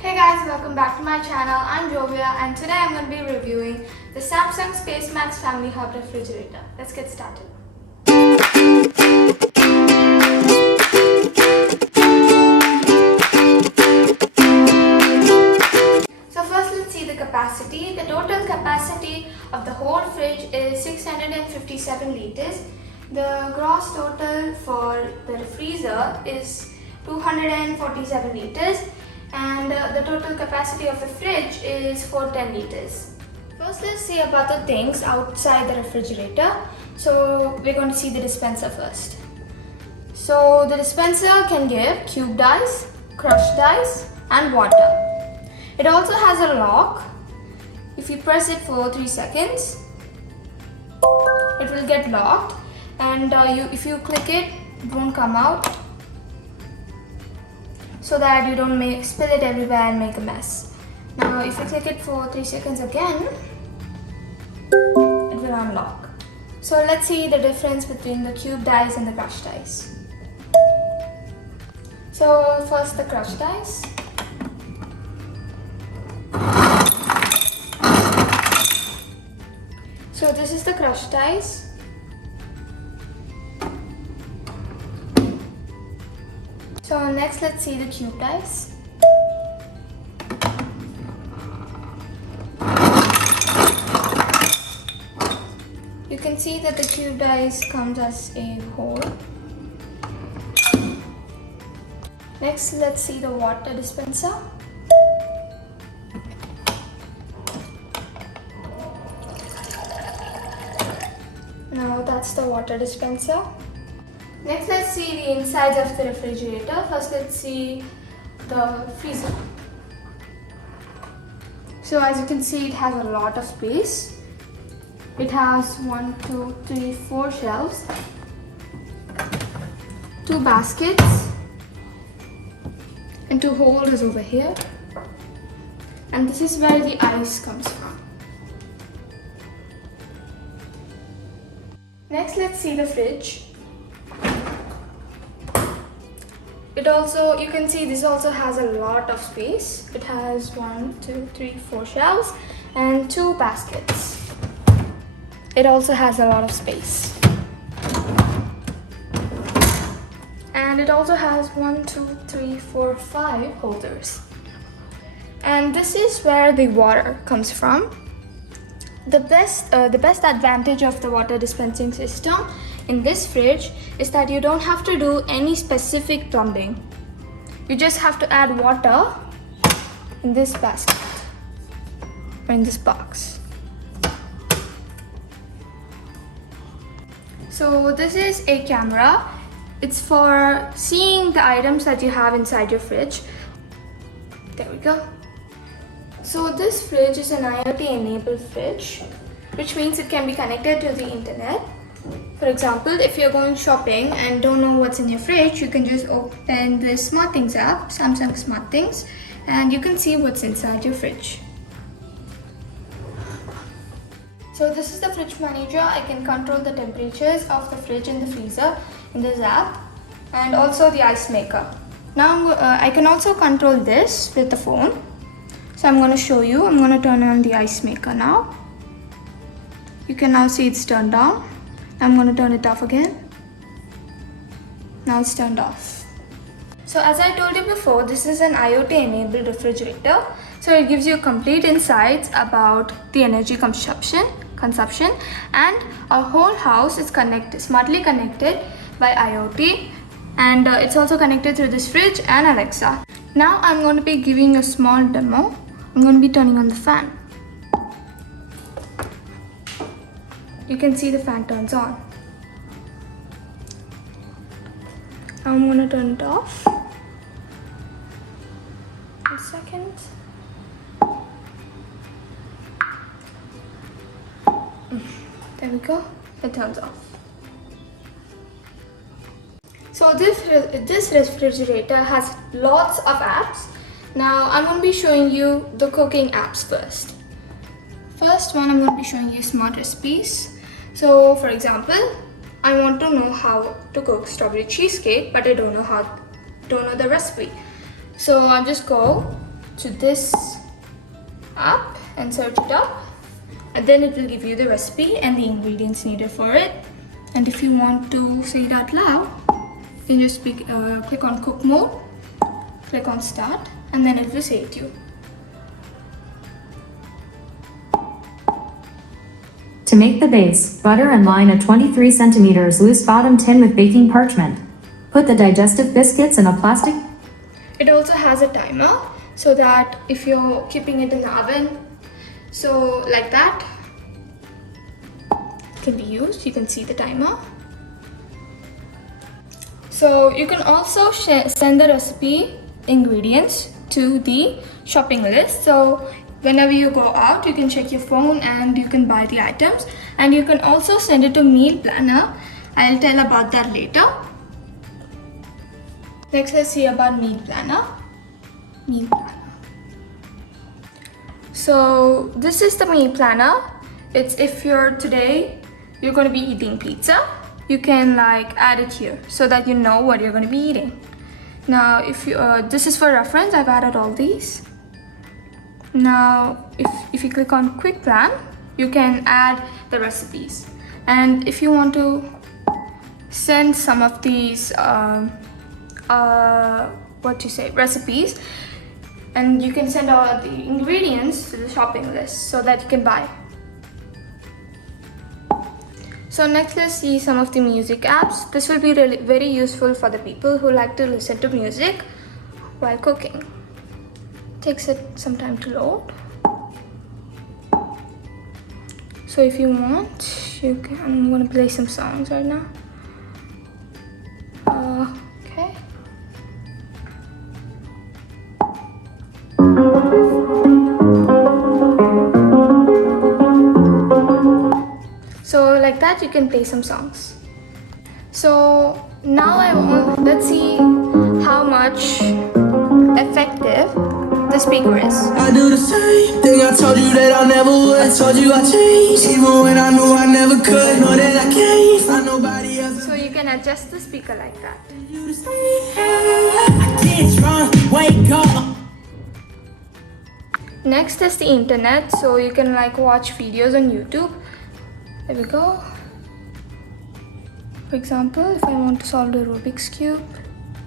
Hey guys, welcome back to my channel. I'm Jovia and today I'm going to be reviewing the Samsung Spacemax Family Hub refrigerator. Let's get started. So first let's see the capacity. The total capacity of the whole fridge is 657 liters. The gross total for the freezer is 247 liters. And the total capacity of the fridge is 410 liters. First, let's see about the things outside the refrigerator. So we're going to see the dispenser first. So the dispenser can give cubed ice, crushed ice and water. It also has a lock. If you press it for 3 seconds, it will get locked, and if you click it, it won't come out, so that you don't spill it everywhere and make a mess. Now if you click it for 3 seconds again, it will unlock. So let's see the difference between the cubed ice and the crushed ice. So first the crushed ice. So this is the crushed ice. So next let's see the cubed ice. You can see that the cubed ice comes as a whole. Next let's see the water dispenser. Now that's the water dispenser. Next, let's see the insides of the refrigerator. First, let's see the freezer. So as you can see, it has a lot of space. It has 1, 2, 3, 4 shelves, 2 baskets, and 2 holders over here. And this is where the ice comes from. Next, let's see the fridge. You can see this also has a lot of space. It has 1, 2, 3, 4 shelves and 2 baskets. It also has a lot of space. And it also has 1, 2, 3, 4, 5 holders. And this is where the water comes from. The best advantage of the water dispensing system in this fridge is that you don't have to do any specific plumbing. You just have to add water in this basket or in this box. So this is a camera. It's for seeing the items that you have inside your fridge. There we go. So this fridge is an IoT enabled fridge, which means it can be connected to the internet. For example, if you're going shopping and don't know what's in your fridge, you can just open the SmartThings app, Samsung SmartThings, and you can see what's inside your fridge. So this is the fridge manager. I can control the temperatures of the fridge and the freezer in this app, and also the ice maker. Now I can also control this with the phone. So I'm going to show you. I'm going to turn on the ice maker now. You can now see it's turned on. I'm going to turn it off again. Now it's turned off. So as I told you before, this is an IoT enabled refrigerator. So it gives you complete insights about the energy consumption, and our whole house is smartly connected by IoT, and it's also connected through this fridge and Alexa. Now I'm going to be giving a small demo. I'm going to be turning on the fan. You can see the fan turns on. Now I'm going to turn it off. 1 second. There we go. It turns off. So this refrigerator has lots of apps. Now I'm going to be showing you the cooking apps first. First one, I'm going to be showing you smart recipes. So for example, I want to know how to cook strawberry cheesecake, but I don't know the recipe. So I'll just go to this app and search it up, and then it will give you the recipe and the ingredients needed for it. And if you want to say it out loud, you can just click on cook mode, click on start, and then it will say it to you. To make the base, butter and line a 23 centimeters loose bottom tin with baking parchment. Put the digestive biscuits in a plastic. It also has a timer, so that if you're keeping it in the oven, so like that, it can be used. You can see the timer. So you can also send the recipe ingredients to the shopping list. So whenever you go out, you can check your phone and you can buy the items. And you can also send it to meal planner. I'll tell about that later. Next, let's see about meal planner. So this is the meal planner. It's if you're going to be eating pizza, you can like add it here so that you know what you're going to be eating. Now, if you this is for reference, I've added all these. Now, if you click on quick plan, you can add the recipes. And if you want to send some of these recipes, and you can send all the ingredients to the shopping list so that you can buy. So next, let's see some of the music apps. This will be really very useful for the people who like to listen to music while cooking. Takes it some time to load. So if you want, I'm going to play some songs right now. Okay. So like that, you can play some songs. So now let's see how much effective the speaker is. I do the same thing. I told you that I never would. I told you I changed, even when I knew I never could. Know that I can't find nobody else. So you can adjust the speaker like that. I can't run, wake up. Next is the internet, so you can like watch videos on YouTube. There we go. For example, if I want to solve the Rubik's Cube,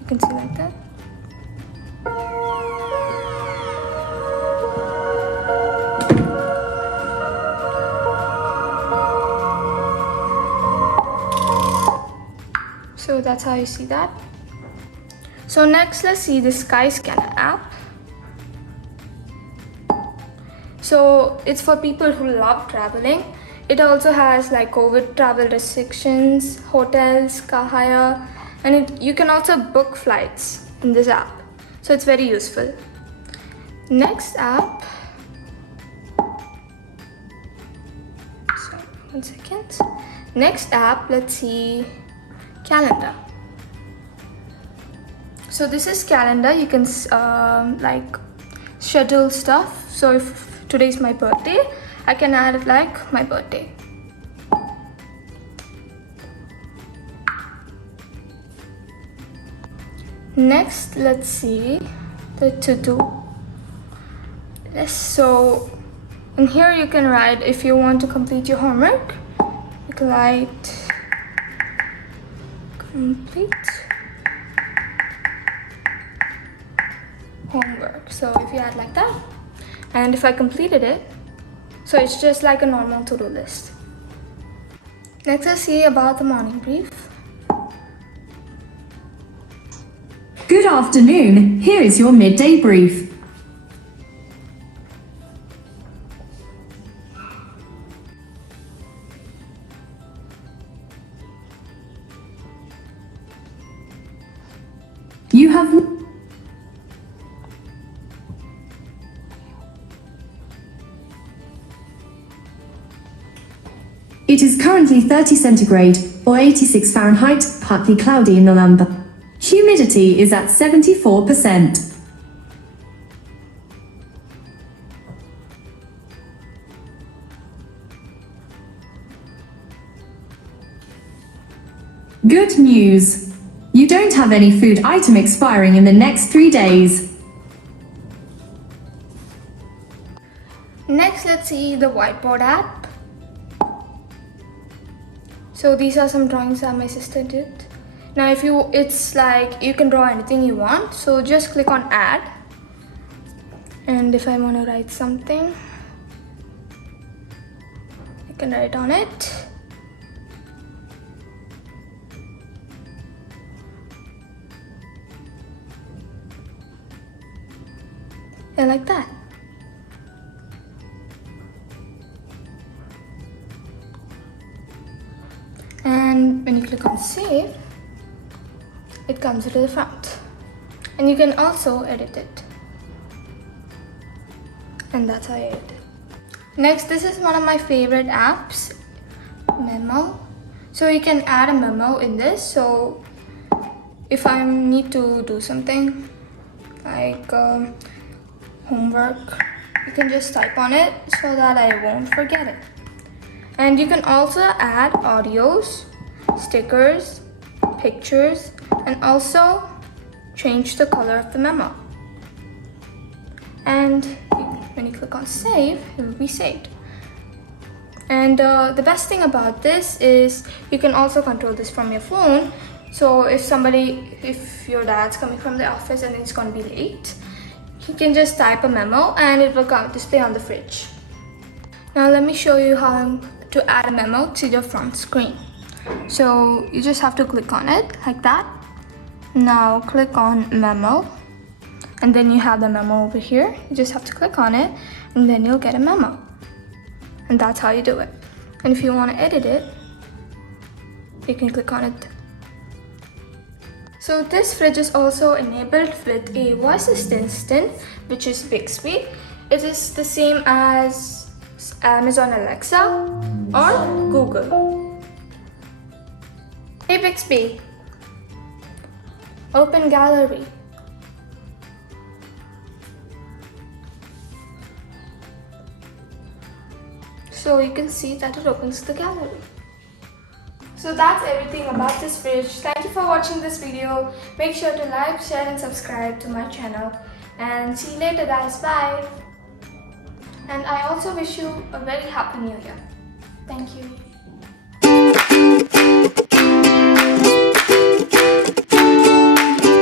you can see like that. So that's how you see that. So next, let's see the Skyscanner app. So it's for people who love traveling. It also has like COVID travel restrictions, hotels, car hire, and you can also book flights in this app. So it's very useful. Next app. Sorry, 1 second. Next app, let's see, calendar. So this is calendar. You can like schedule stuff. So if today's my birthday, I can add like my birthday. Next, let's see the to-do list. So in here you can write if you want to complete your homework. You can write complete homework. So if you add like that, and if I completed it, so it's just like a normal to-do list. Next, let's see about the morning brief. Good afternoon. Here is your midday brief. You have It is currently 30 centigrade or 86 Fahrenheit, partly cloudy in November. Humidity is at 74%. Good news! You don't have any food item expiring in the next 3 days. Next, let's see the whiteboard app. So these are some drawings that my sister did. Now it's like you can draw anything you want. So just click on add. And if I want to write something, I can write on it. And like that. And when you click on save, it comes to the front. And you can also edit it. And that's how I edit it. Next, this is one of my favorite apps, Memo. So you can add a memo in this. So if I need to do something like homework, you can just type on it so that I won't forget it. And you can also add audios, stickers, pictures, and also change the color of the memo. And when you click on save, it will be saved. And the best thing about this is you can also control this from your phone. So if your dad's coming from the office and it's going to be late, you can just type a memo and it will display on the fridge. Now let me show you how to add a memo to your front screen. So you just have to click on it like that. Now click on memo, and then you have the memo over here. You just have to click on it and then you'll get a memo. And that's how you do it. And if you want to edit it, you can click on it. So this fridge is also enabled with a voice assistant, which is Bixby. It is the same as Amazon Alexa or Google. Hey Bixby, open gallery. So you can see that it opens the gallery. So that's everything about this fridge. Thank you for watching this video. Make sure to like, share and subscribe to my channel. And see you later guys. Bye. And I also wish you a very happy new year. Thank you.